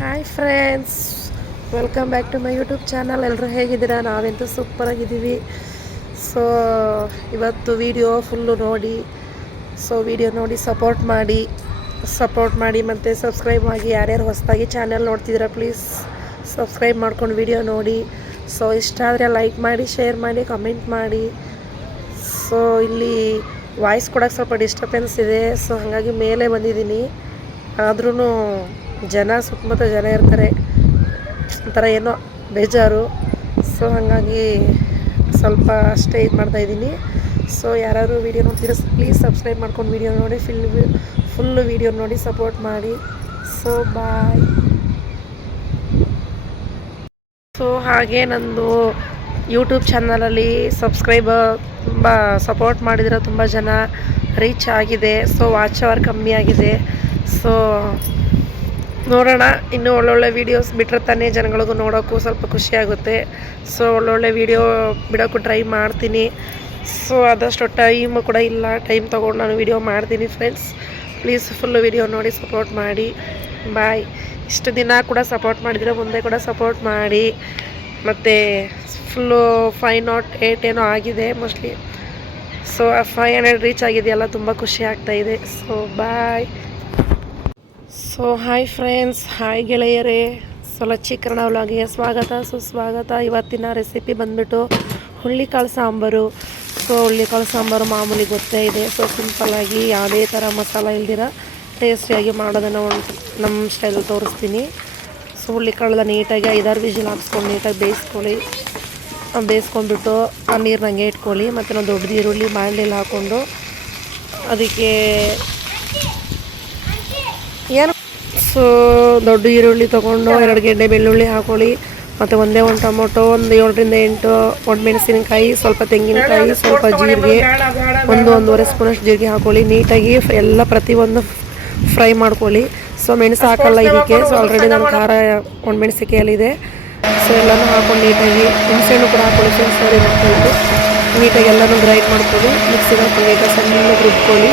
Hi friends, welcome back to my YouTube channel. ಎಲ್ಲರೂ ಹೇಗಿದ್ದೀರಾ? ನಾವಂತೂ ಸೂಪರಾಗಿದ್ದೀವಿ. ಸೊ ಇವತ್ತು ವಿಡಿಯೋ ಫುಲ್ಲು ನೋಡಿ, ವಿಡಿಯೋ ನೋಡಿ ಸಪೋರ್ಟ್ ಮಾಡಿ ಮತ್ತು ಸಬ್ಸ್ಕ್ರೈಬ್ ಆಗಿ. ಯಾರ್ಯಾರು ಹೊಸದಾಗಿ ಚಾನಲ್ ನೋಡ್ತಿದ್ದೀರಾ ಪ್ಲೀಸ್ ಸಬ್ಸ್ಕ್ರೈಬ್ ಮಾಡ್ಕೊಂಡು ವಿಡಿಯೋ ನೋಡಿ. ಇಷ್ಟ ಆದರೆ ಲೈಕ್ ಮಾಡಿ, ಶೇರ್ ಮಾಡಿ, ಕಮೆಂಟ್ ಮಾಡಿ. ಇಲ್ಲಿ ವಾಯ್ಸ್ ಕೊಡೋಕ್ಕೆ ಸ್ವಲ್ಪ ಡಿಸ್ಟರ್ಬೆನ್ಸ್ ಇದೆ, ಹಾಗಾಗಿ ಮೇಲೆ ಬಂದಿದ್ದೀನಿ. ಆದ್ರೂ ಸುತ್ತಮುತ್ತ ಜನ ಇರ್ತಾರೆ, ಒಂಥರ ಏನೋ ಬೇಜಾರು. ಹಾಗಾಗಿ ಸ್ವಲ್ಪ ಅಷ್ಟೇ ಇದು ಮಾಡ್ತಾಯಿದ್ದೀನಿ. ಯಾರು ವೀಡಿಯೋ ನೋಡ್ತೀರಾ ಪ್ಲೀಸ್ ಸಬ್ಸ್ಕ್ರೈಬ್ ಮಾಡ್ಕೊಂಡು ವೀಡಿಯೋ ನೋಡಿ, ಫುಲ್ಲು ವೀಡಿಯೋ ನೋಡಿ ಸಪೋರ್ಟ್ ಮಾಡಿ. ಬಾಯ್. ಹಾಗೆ ನಂದು ಯೂಟ್ಯೂಬ್ ಚಾನಲಲ್ಲಿ ಸಬ್ಸ್ಕ್ರೈಬರ್ ತುಂಬ ಸಪೋರ್ಟ್ ಮಾಡಿದ್ರೆ ತುಂಬ ಜನ ರೀಚ್ ಆಗಿದೆ. ವಾಚ್ ಅವರ್ ಕಮ್ಮಿ ಆಗಿದೆ. ನೋಡೋಣ, ಇನ್ನೂ ಒಳ್ಳೊಳ್ಳೆ ವೀಡಿಯೋಸ್ ಬಿಟ್ಟರೆ ತಾನೇ ಜನಗಳಿಗೂ ನೋಡೋಕ್ಕೂ ಸ್ವಲ್ಪ ಖುಷಿಯಾಗುತ್ತೆ. ಒಳ್ಳೊಳ್ಳೆ ವೀಡಿಯೋ ಬಿಡೋಕ್ಕೂ ಟ್ರೈ ಮಾಡ್ತೀನಿ. ಆದಷ್ಟು ಟೈಮ್ ಕೂಡ ಇಲ್ಲ, ಟೈಮ್ ತೊಗೊಂಡು ನಾನು ವೀಡಿಯೋ ಮಾಡ್ತೀನಿ. ಫ್ರೆಂಡ್ಸ್ ಪ್ಲೀಸ್ ಫುಲ್ಲು ವೀಡಿಯೋ ನೋಡಿ ಸಪೋರ್ಟ್ ಮಾಡಿ. ಬಾಯ್. ಇಷ್ಟು ದಿನ ಕೂಡ ಸಪೋರ್ಟ್ ಮಾಡಿದರೆ ಮುಂದೆ ಕೂಡ ಸಪೋರ್ಟ್ ಮಾಡಿ. ಮತ್ತು ಫುಲ್ಲು 508 ಏನೋ ಆಗಿದೆ ಮೋಸ್ಟ್ಲಿ. 500 ರೀಚ್ ಆಗಿದೆಯಲ್ಲ, ತುಂಬ ಖುಷಿ ಆಗ್ತಾಯಿದೆ. ಬಾಯ್. ಹಾಯ್ ಫ್ರೆಂಡ್ಸ್, ಹಾಯ್ ಗೆಳೆಯರೇ, ಲಚ್ಚಿಕರಣ ವ್ಲಾಗಿಗೆ ಸ್ವಾಗತ ಸುಸ್ವಾಗತ. ಇವತ್ತಿನ ರೆಸಿಪಿ ಬಂದುಬಿಟ್ಟು ಹುಳ್ಳಿಕಾಳು ಸಾಂಬಾರು. ಹುಳ್ಳಿಕಾಳು ಸಾಂಬಾರು ಮಾಮೂಲಿ ಗೊತ್ತೇ ಇದೆ. ಸಿಂಪಲ್ಲಾಗಿ ಯಾವುದೇ ಥರ ಮಸಾಲ ಇಲ್ದಿರ ಟೇಸ್ಟಿಯಾಗಿ ಮಾಡೋದನ್ನು ನಮ್ಮ ಸ್ಟೈಲಲ್ಲಿ ತೋರಿಸ್ತೀನಿ. ಹುಳ್ಳಿಕಾಳೆಲ್ಲ ನೀಟಾಗಿ 5-6 ವಿಜಿಲ್ ಹಾಕ್ಸ್ಕೊಂಡು ನೀಟಾಗಿ ಬೇಯಿಸ್ಕೊಂಡ್ಬಿಟ್ಟು ಆ ನೀರಿನಂಗೆ ಇಟ್ಕೊಳ್ಳಿ. ಮತ್ತು ನಾವು ದೊಡ್ಡ ಈರುಳ್ಳಿ ಬಾಣಲೆಯಲ್ಲಿ ಹಾಕ್ಕೊಂಡು ಅದಕ್ಕೆ ದೊಡ್ಡ ಈರುಳ್ಳಿ ತೊಗೊಂಡು 2 ಗೆಡ್ಡೆ ಬೆಳ್ಳುಳ್ಳಿ ಹಾಕೊಳ್ಳಿ. ಮತ್ತು ಒಂದೇ ಒಂದು ಟೊಮೊಟೊ, ಒಂದು 7ರಿಂದ 8 ಒಣಮೆಣಸಿನಕಾಯಿ, ಸ್ವಲ್ಪ ತೆಂಗಿನಕಾಯಿ, ಸ್ವಲ್ಪ ಜೀರಿಗೆ, 1-1.5 ಸ್ಪೂನಷ್ಟು ಜೀರಿಗೆ ಹಾಕೊಳ್ಳಿ. ನೀಟಾಗಿ ಎಲ್ಲ ಪ್ರತಿಯೊಂದು ಫ್ರೈ ಮಾಡ್ಕೊಳ್ಳಿ. ಮೆಣಸು ಹಾಕಲ್ಲ ಇದಕ್ಕೆ. ಆಲ್ರೆಡಿ ನಾನು ಖಾರ ಒಣಮೆಣಸಿಕಾಯಲ್ಲಿದೆ. ಎಲ್ಲನೂ ಹಾಕೊಂಡು ನೀಟಾಗಿ ಹುಣಸೆಹಣ್ಣು ಕೂಡ ಹಾಕೊಳ್ಳಿ. ಸರಿ ಮಾಡ್ಕೊಂಡು ನೀಟಾಗಿ ಎಲ್ಲನೂ ಗ್ರೈಂಡ್ ಮಾಡ್ಕೊಳ್ಳಿ. ಮಿಕ್ಸಿಗೆ ಹಾಕೊಂಡು ನೀಟಾಗಿ ಸಣ್ಣಗೆ ರುಬ್ಕೊಳ್ಳಿ.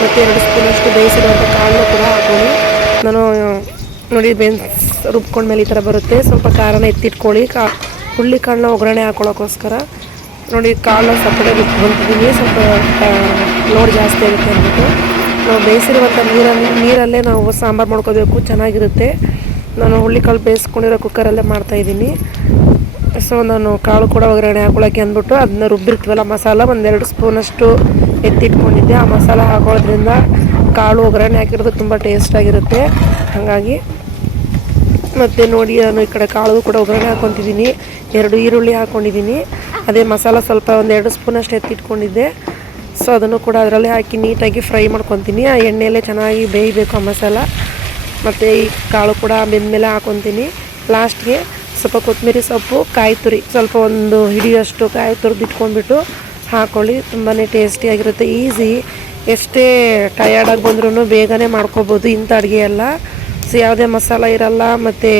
ಮತ್ತು 2 ಸ್ಪೂನಷ್ಟು ಬೇಯಿಸಿರುವಂಥ ಕಾಳನ್ನು ಕೂಡ ಹಾಕೊಳ್ಳಿ. ನಾನು ನೋಡಿ ರುಬ್ಕೊಂಡ್ಮೇಲೆ ಈ ಥರ ಬರುತ್ತೆ. ಸ್ವಲ್ಪ ಖಾರನ ಎತ್ತಿಟ್ಕೊಳ್ಳಿ. ಹುಳ್ಳಿ ಕಾಳನ್ನ ಒಗ್ಗರಣೆ ಹಾಕೊಳ್ಳೋಕ್ಕೋಸ್ಕರ ನೋಡಿ ಕಾಳು ಸಪ್ಪಡೆ ರುಬ್ಕೊಂತಿದ್ದೀನಿ. ಸ್ವಲ್ಪ ಲೋಡ್ ಜಾಸ್ತಿ ಆಗುತ್ತೆ ಅಂದ್ಬಿಟ್ಟು ನಾವು ಬೇಯಿಸಿರುವಂಥ ನೀರಲ್ಲೇ ನಾವು ಸಾಂಬಾರು ಮಾಡ್ಕೋಬೇಕು, ಚೆನ್ನಾಗಿರುತ್ತೆ. ನಾನು ಹುಳ್ಳಿಕಾಳು ಬೇಯಿಸ್ಕೊಂಡಿರೋ ಕುಕ್ಕರಲ್ಲೇ ಮಾಡ್ತಾಯಿದ್ದೀನಿ. ನಾನು ಕಾಳು ಕೂಡ ಒಗ್ಗರಣೆ ಹಾಕೊಳ್ಳೋಕ್ಕೆ ಅಂದ್ಬಿಟ್ಟು ಅದನ್ನ ರುಬ್ಬಿರ್ತೀವಲ್ಲ ಮಸಾಲ, 1-2 ಸ್ಪೂನಷ್ಟು ಎತ್ತಿಟ್ಕೊಂಡಿದ್ದೆ. ಆ ಮಸಾಲ ಹಾಕೊಳ್ಳೋದ್ರಿಂದ ಕಾಳು ಒಗ್ಗರಣೆ ಹಾಕಿರೋದು ತುಂಬ ಟೇಸ್ಟಾಗಿರುತ್ತೆ. ಹಾಗಾಗಿ ಮತ್ತು ನೋಡಿ ನಾನು ಈ ಕಡೆ ಕಾಳು ಕೂಡ ಒಗ್ಗರಣೆ ಹಾಕ್ಕೊತಿದ್ದೀನಿ. 2 ಈರುಳ್ಳಿ ಹಾಕ್ಕೊಂಡಿದ್ದೀನಿ. ಅದೇ ಮಸಾಲ ಸ್ವಲ್ಪ 1-2 ಸ್ಪೂನಷ್ಟು ಎತ್ತಿಟ್ಕೊಂಡಿದ್ದೆ. ಅದನ್ನು ಕೂಡ ಅದರಲ್ಲಿ ಹಾಕಿ ನೀಟಾಗಿ ಫ್ರೈ ಮಾಡ್ಕೊತೀನಿ. ಆ ಎಣ್ಣೆಯಲ್ಲೇ ಚೆನ್ನಾಗಿ ಬೇಯಬೇಕು ಆ ಮಸಾಲ. ಮತ್ತು ಈ ಕಾಳು ಕೂಡ ಬೆಂದಮೇಲೆ ಹಾಕ್ಕೊತೀನಿ. ಲಾಸ್ಟ್ಗೆ ಸ್ವಲ್ಪ ಕೊತ್ತಂಬರಿ ಸೊಪ್ಪು, ಕಾಯಿ ತುರಿ ಸ್ವಲ್ಪ ಒಂದು ಹಿಡಿಯೋಷ್ಟು ಕಾಯಿ ತುರಿದು ಇಟ್ಕೊಂಡ್ಬಿಟ್ಟು ಹಾಕ್ಕೊಳ್ಳಿ. ತುಂಬಾ ಟೇಸ್ಟಿಯಾಗಿರುತ್ತೆ. ಈಸಿ, ಎಷ್ಟೇ ಟಯರ್ಡಾಗಿ ಬಂದ್ರೂ ಬೇಗನೆ ಮಾಡ್ಕೊಬೋದು ಇಂಥ ಅಡುಗೆ ಎಲ್ಲ. ಯಾವುದೇ ಮಸಾಲ ಇರಲ್ಲ. ಮತ್ತು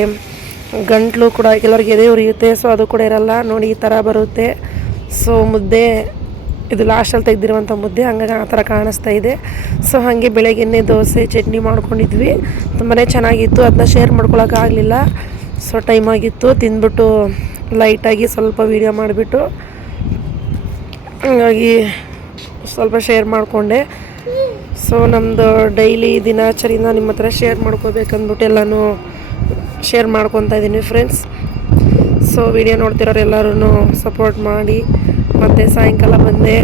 ಗಂಟ್ಲು ಕೂಡ ಕೆಲವ್ರಿಗೆ ಎದೆ ಉರಿಯುತ್ತೆ. ಅದು ಕೂಡ ಇರಲ್ಲ. ನೋಡಿ ಈ ಥರ ಬರುತ್ತೆ. ಮುದ್ದೆ ಇದು ಲಾಸ್ಟಲ್ಲಿ ತೆಗೆದಿರುವಂಥ ಮುದ್ದೆ, ಹಂಗಾಗಿ ಆ ಥರ ಕಾಣಿಸ್ತಾ ಇದೆ. ಹಾಗೆ ಬೆಳಗ್ಗೆನೇ ದೋಸೆ ಚಟ್ನಿ ಮಾಡ್ಕೊಂಡಿದ್ವಿ. ತುಂಬಾ ಚೆನ್ನಾಗಿತ್ತು. ಅದನ್ನ ಶೇರ್ ಮಾಡ್ಕೊಳಕ್ಕಾಗಲಿಲ್ಲ. ಟೈಮ್ ಆಗಿತ್ತು. ತಿಂದ್ಬಿಟ್ಟು ಲೈಟಾಗಿ ಸ್ವಲ್ಪ ವೀಡಿಯೋ ಮಾಡಿಬಿಟ್ಟು ಹಂಗಾಗಿ ಸ್ವಲ್ಪ ಶೇರ್ ಮಾಡಿಕೊಂಡೆ. ನಮ್ಮದು ಡೈಲಿ ದಿನಾಚರಿನ ನಿಮ್ಮ ಹತ್ರ ಶೇರ್ ಮಾಡ್ಕೋಬೇಕಂದ್ಬಿಟ್ಟು ಎಲ್ಲನೂ ಶೇರ್ ಮಾಡ್ಕೊತಾ ಇದ್ದೀನಿ ಫ್ರೆಂಡ್ಸ್. ವೀಡಿಯೋ ನೋಡ್ತಿರೋರು ಎಲ್ಲರೂ ಸಪೋರ್ಟ್ ಮಾಡಿ. ಮತ್ತು ಸಾಯಂಕಾಲ ಬಂದೆ,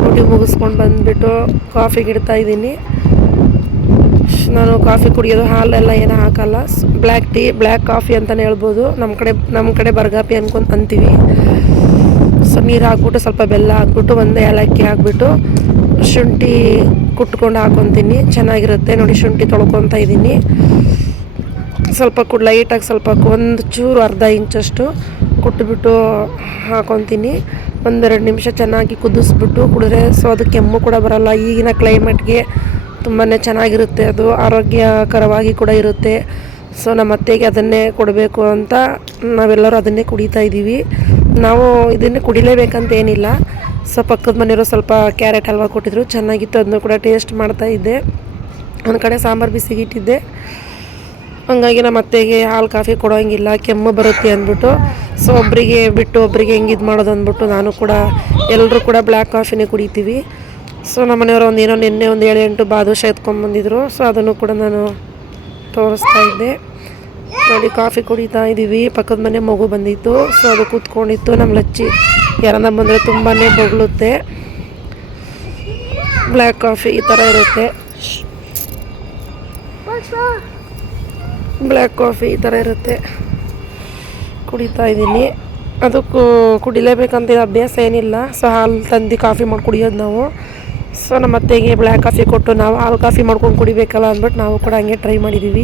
ಡ್ಯೂಟಿ ಮುಗಿಸ್ಕೊಂಡು ಬಂದುಬಿಟ್ಟು ಕಾಫಿಗೆ ಇಡ್ತಾಯಿದ್ದೀನಿ. ನಾನು ಕಾಫಿ ಕುಡಿಯೋದು ಹಾಲೆಲ್ಲ ಏನೂ ಹಾಕಲ್ಲ. ಬ್ಲ್ಯಾಕ್ ಕಾಫಿ ಅಂತಲೇ ಹೇಳ್ಬೋದು. ನಮ್ಮ ಕಡೆ ಬರ್ಗಾಪಿ ಅಂತೀವಿ. ನೀರು ಹಾಕ್ಬಿಟ್ಟು ಸ್ವಲ್ಪ ಬೆಲ್ಲ ಹಾಕ್ಬಿಟ್ಟು 1 ಏಲಕ್ಕಿ ಹಾಕ್ಬಿಟ್ಟು ಶುಂಠಿ ಕುಟ್ಕೊಂಡು ಹಾಕ್ಕೊತೀನಿ. ಚೆನ್ನಾಗಿರುತ್ತೆ. ನೋಡಿ ಶುಂಠಿ ತೊಳ್ಕೊತಾ ಇದ್ದೀನಿ. ಸ್ವಲ್ಪ ಲೈಟಾಗಿ ಸ್ವಲ್ಪ ಒಂದು ಚೂರು ಅರ್ಧ ಇಂಚಷ್ಟು ಕುಟ್ಬಿಟ್ಟು ಹಾಕ್ಕೊತೀನಿ. 1-2 ನಿಮಿಷ ಚೆನ್ನಾಗಿ ಕುದಿಸ್ಬಿಟ್ಟು ಕುಡಿದ್ರೆ ಅದು ಕೆಮ್ಮು ಕೂಡ ಬರಲ್ಲ. ಈಗಿನ ಕ್ಲೈಮೇಟ್ಗೆ ತುಂಬಾ ಚೆನ್ನಾಗಿರುತ್ತೆ. ಅದು ಆರೋಗ್ಯಕರವಾಗಿ ಕೂಡ ಇರುತ್ತೆ. ನಮ್ಮ ಅತ್ತೆಗೆ ಅದನ್ನೇ ಕೊಡಬೇಕು ಅಂತ ನಾವೆಲ್ಲರೂ ಅದನ್ನೇ ಕುಡಿತಾ ಇದ್ದೀವಿ. ನಾವು ಇದನ್ನೇ ಕುಡಿಲೇಬೇಕಂತ ಏನಿಲ್ಲ. ಪಕ್ಕದ ಮನೆಯವರು ಸ್ವಲ್ಪ ಕ್ಯಾರೆಟ್ ಹಲ್ವಾ ಕೊಟ್ಟಿದ್ರು, ಚೆನ್ನಾಗಿತ್ತು. ಅದನ್ನು ಕೂಡ ಟೇಸ್ಟ್ ಮಾಡ್ತಾಯಿದ್ದೆ. ಒಂದು ಕಡೆ ಸಾಂಬಾರು ಬಿಸಿಗಿಟ್ಟಿದ್ದೆ. ಹಂಗಾಗಿ ನಮ್ಮ ಅತ್ತೆಗೆ ಹಾಲು ಕಾಫಿ ಕೊಡೋಂಗಿಲ್ಲ, ಕೆಮ್ಮು ಬರುತ್ತೆ ಅಂದ್ಬಿಟ್ಟು. ಸೊ ಒಬ್ಬರಿಗೆ ಬಿಟ್ಟು ಒಬ್ಬರಿಗೆ ಹೆಂಗೆ ಇದು ಮಾಡೋದು ಅಂದ್ಬಿಟ್ಟು ನಾನು ಕೂಡ ಎಲ್ಲರೂ ಕೂಡ ಬ್ಲ್ಯಾಕ್ ಕಾಫಿನೇ ಕುಡಿತೀವಿ. ಸೊ ನಮ್ಮ ಮನೆಯವರು ಒಂದೇನೋ ನಿನ್ನೆ ಒಂದು 7-8 ಬಾದುಷ ಎತ್ಕೊಂಡ್ಬಂದಿದ್ರು. ಸೊ ಅದನ್ನು ಕೂಡ ನಾನು ತೋರಿಸ್ತಾ ಇದ್ದೆ. ನೋಡಿ ಕಾಫಿ ಕುಡಿತಾ ಇದ್ದೀವಿ. ಪಕ್ಕದ ಮನೆ ಮಗು ಬಂದಿತ್ತು. ಸೊ ಅದು ಕೂತ್ಕೊಂಡಿತ್ತು. ನಮ್ಮ ಲಚ್ಚಿ ಯಾರನ್ನ ಬಂದರೆ ತುಂಬಾ ಬೊಗಳುತ್ತೆ. ಬ್ಲ್ಯಾಕ್ ಕಾಫಿ ಈ ಥರ ಇರುತ್ತೆ. ಬ್ಲ್ಯಾಕ್ ಕಾಫಿ ಈ ಥರ ಇರುತ್ತೆ. ಕುಡಿತಾ ಇದ್ದೀನಿ. ಅದಕ್ಕೂ ಕುಡಿಲೇಬೇಕಂತ ಅಭ್ಯಾಸ ಏನಿಲ್ಲ. ಸೊ ಹಾಲು ತಂದು ಕಾಫಿ ಮಾಡಿ ಕುಡಿಯೋದು ನಾವು. ಸೊ ನಮ್ಮ ಅತ್ತೆಗೆ ಬ್ಲ್ಯಾಕ್ ಕಾಫಿ ಕೊಟ್ಟು ನಾವು ಹಾಲು ಕಾಫಿ ಮಾಡ್ಕೊಂಡು ಕುಡಿಬೇಕಲ್ಲ ಅಂದ್ಬಿಟ್ಟು ನಾವು ಕೂಡ ಹಂಗೆ ಟ್ರೈ ಮಾಡಿದ್ದೀವಿ.